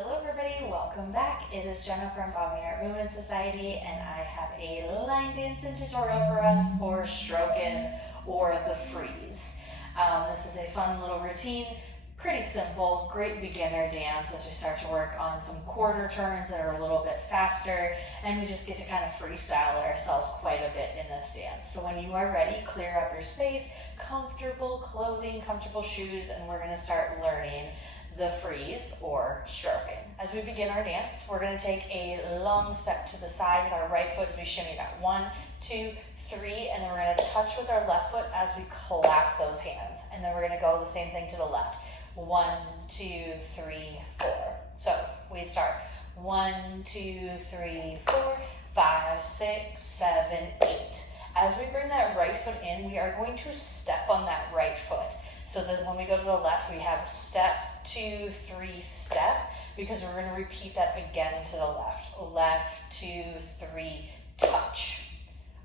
Hello everybody, welcome back. It is Jenna from Bomiart Movement Society and I have a line dancing tutorial for us for Strokin or the freeze. This is a fun little routine, pretty simple, great beginner dance as we start to work on some quarter turns that are a little bit faster, and we just get to kind of freestyle ourselves quite a bit in this dance. So when you are ready, clear up your space, comfortable clothing, comfortable shoes, and we're going to start learning the freeze or stroking. As we begin our dance, we're going to take a long step to the side with our right foot as we shimmy back. 1, 2, 3, and then we're going to touch with our left foot as we clap those hands. And then we're going to go the same thing to the left. 1, 2, 3, 4. So we start 1, 2, 3, 4, 5, 6, 7, 8. As we bring that right foot in, we are going to step on that right foot. So that when we go to the left, we have step, 2, 3, step, because we're going to repeat that again to the left. Left, 2, 3, touch.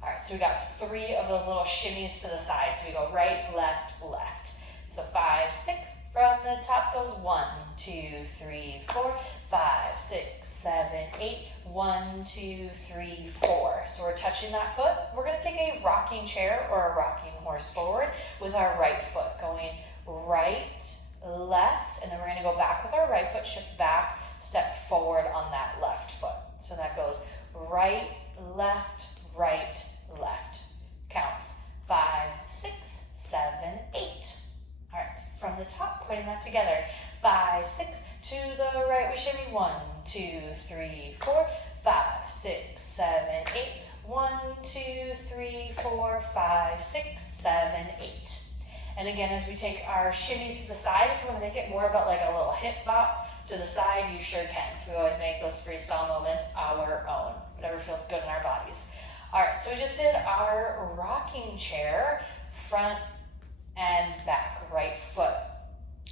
All right, so we got 3 of those little shimmies to the side. So we go right, left, left. So 5, 6, from the top goes 1, 2, 3, 4, 5, 6, 7, 8, 1, 2, 3, 4. So we're touching that foot. We're going to take a rocking chair or a rocking horse forward with our right foot, going right, left, and then we're going to go back with our right foot, shift back, step forward on that left foot. So that goes right, left, counts 5, 6, 7, 8. All right, from the top, putting that together. 5, 6, to the right, we shimmy. 1, 2, 3, 4, 5, 6, 7, 8. 1, 2, 3, 4, 5, 6, 7, 8. And again, as we take our shimmies to the side, if you want to make it more about like a little hip bop to the side, you sure can. So we always make those freestyle moments our own, whatever feels good in our bodies. All right, so we just did our rocking chair, front and back, right foot.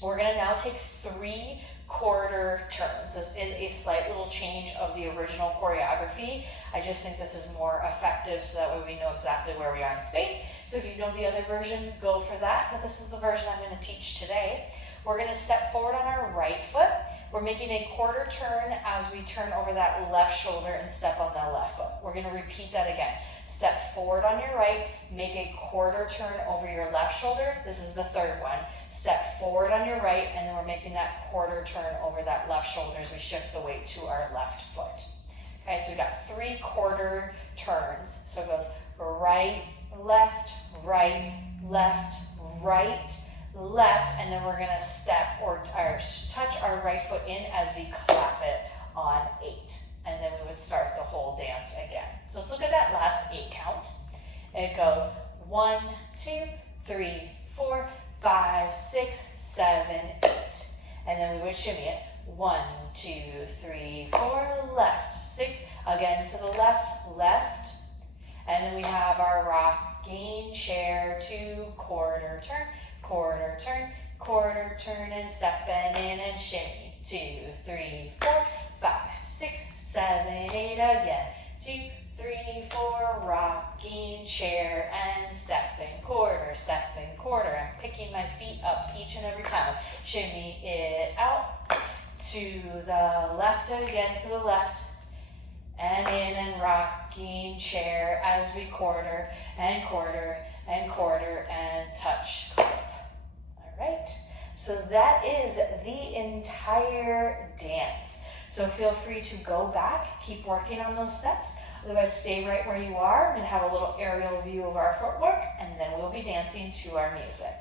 We're going to now take 3 quarter turns. This is a slight little change of the original choreography. I just think this is more effective so that way we know exactly where we are in space. So if you know the other version, go for that, but this is the version I'm going to teach today. We're going to step forward on our right foot. We're making a quarter turn as we turn over that left shoulder and step on that left foot. We're going to repeat that again. Step forward on your right, make a quarter turn over your left shoulder. This is the third one. Step forward on your right, and then we're making that quarter turn over that left shoulder as we shift the weight to our left foot. Okay, so we've got 3 quarter turns. So it goes right, left, left, and then we're going to step or touch our right foot in as we clap it on 8. And then we would start the whole dance again. So let's look at that last 8 count. It goes 1, 2, 3, 4, 5, 6, 7, 8. And then we would shimmy it. 1, 2, 3, 4, left, 6. Again to the left. And then we have our rocking chair, 2 quarter turn, and stepping in and shimmy. 2, 3, 4, 5, 6, 7, 8 again. 2, 3, 4, rocking chair and stepping quarter. I'm picking my feet up each and every time. Shimmy it out to the left again, to the left. And in and rocking chair as we quarter and touch. All right, so that is the entire dance. So feel free to go back, keep working on those steps. Otherwise, stay right where you are and have a little aerial view of our footwork, and then we'll be dancing to our music.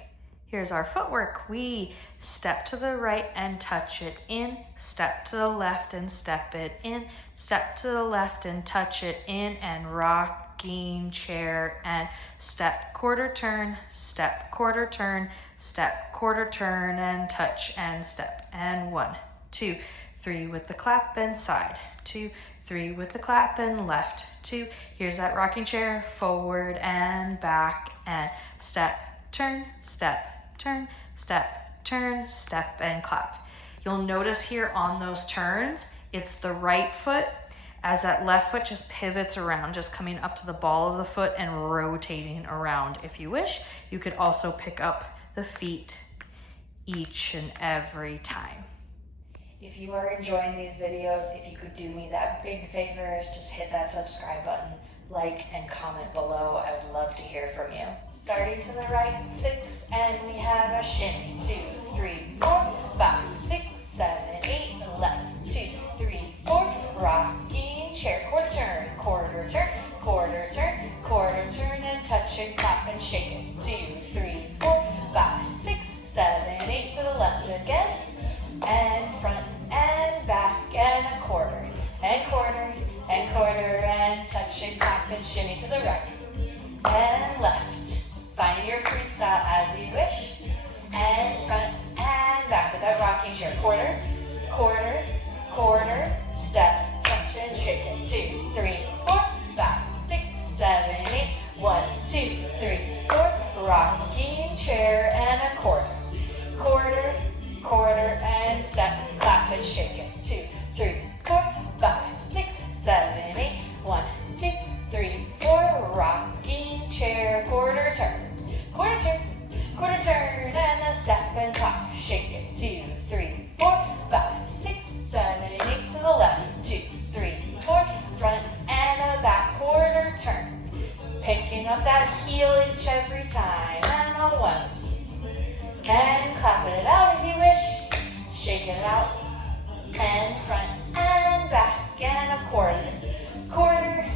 Here's our footwork. We step to the right and touch it in, step to the left and step it in, step to the left and touch it in, and rocking chair and step, quarter turn, and touch and step. And 1, 2, 3 with the clap and side, 2, 3 with the clap and left, 2. Here's that rocking chair, forward and back, and step, turn, step, and clap. You'll notice here on those turns, it's the right foot as that left foot just pivots around, just coming up to the ball of the foot and rotating around. If you wish, you could also pick up the feet each and every time. If you are enjoying these videos, if you could do me that big favor, just hit that subscribe button, like, and comment below. I would love to hear from you. Starting to the right, 6, and we have a shimmy. 2, 3, 4, 5, 6, 7, 8, left. 2, 3, 4, rocking chair, quarter turn, quarter turn, quarter turn, quarter turn, and touch and clap and shake it. 2, 3, 4, 5, 6, 7, 8 to the left again, and front and back, and a quarter, and quarter, and quarter, and touch and clap and shimmy to the right, and left. Find your freestyle as you wish, and front and back with that rocking chair. Quarter, quarter, quarter, step, touch and shake it. 2, 3, 4, 5, 6, 7, 8. 1, 2, 3, 4. Rocking chair and a quarter. Quarter, quarter, and step, clap and shake it. 2, 3, 4, 5, 6, 7, 8. 1, 2, 3, 4. Rocking chair, quarter turn. Quarter turn, and a step and clap. Shake it. 2, 3, 4, 5, 6, 7, 8 to the left. 2, 3, 4. Front and a back quarter turn. Picking up that heel inch every time. And a 1. And clapping it out if you wish. Shaking it out. And front and back. And a quarter. Quarter,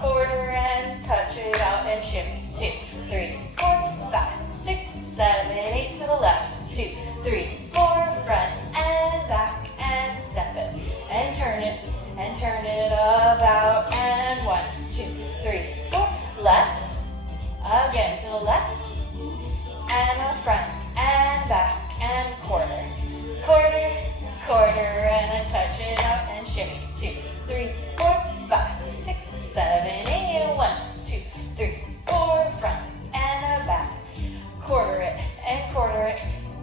quarter, and touch it out and shimmy. 2, 3, 4, 5, 6, 7, 8 to the left. 2, 3, 4. Front and back. And step it. And turn it. And turn it about. And 1, 2, 3, 4. Left. Again to the left. And a front and back. And quarter. Quarter, quarter, and a touch it out and shimmy. 2, 3, 4, 5, 6, 7, 8. 1, 2, 3, 4. Front and a back. Quarter it and quarter it.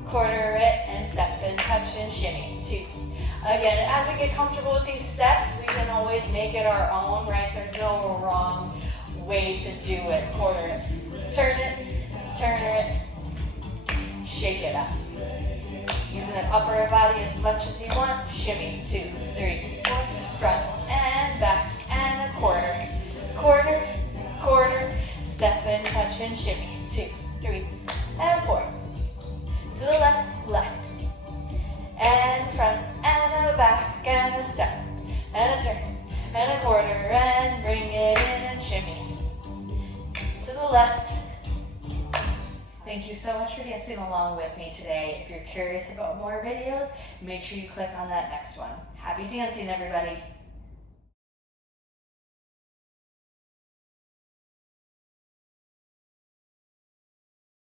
Quarter it and step and touch and shimmy. 2. Again, as we get comfortable with these steps, we can always make it our own, right? There's no wrong way to do it. Quarter it, turn it, shake it up. Using the upper body as much as you want. Shimmy. 2, 3, 4. Front and back and a quarter. Quarter, quarter, step and touch and shimmy. 2, 3, and 4. To the left, left. And front and a back and a step. And a turn. And a quarter. And bring it in and shimmy. To the left. Thank you so much for dancing along with me today. If you're curious about more videos, make sure you click on that next one. Happy dancing, everybody.